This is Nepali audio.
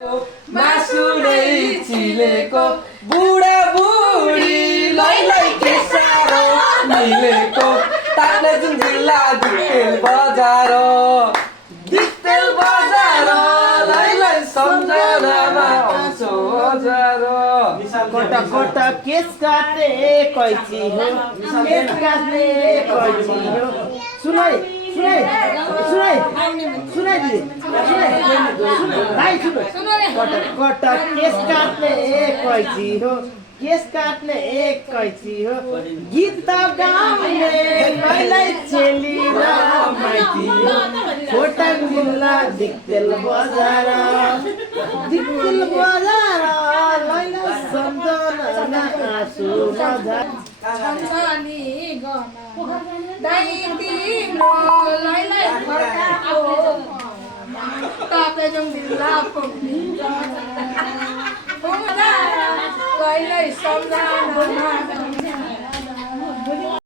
मासु नै चिलेको बुढा बुढीलाई के साह्रो मिलेको ताप्लेजुङ जिल्ला दिक्तेल बजारलाई सम्झनामा आउँछौ हजार कोटा कोटा केस काट्ने कैची हो केस काट्ने कैची हो सुनाइ सुनाइ सुनाइ सुनाइ दिदी सुनाइ कोटा कोटा केस काट्ने कैची हो केस काट्ने एक कैची हो गीत गाउने कहिल्यै चेली र माइती हो कोटा जिल्ला दिक्तेल बजार लैला सम्झना आँसु मजा छन्छनी गना दाइ तिम्रो लैलै फर्काको ताप्लेजुङ जिल्ला पुग्ने कहिल्यै सम्झना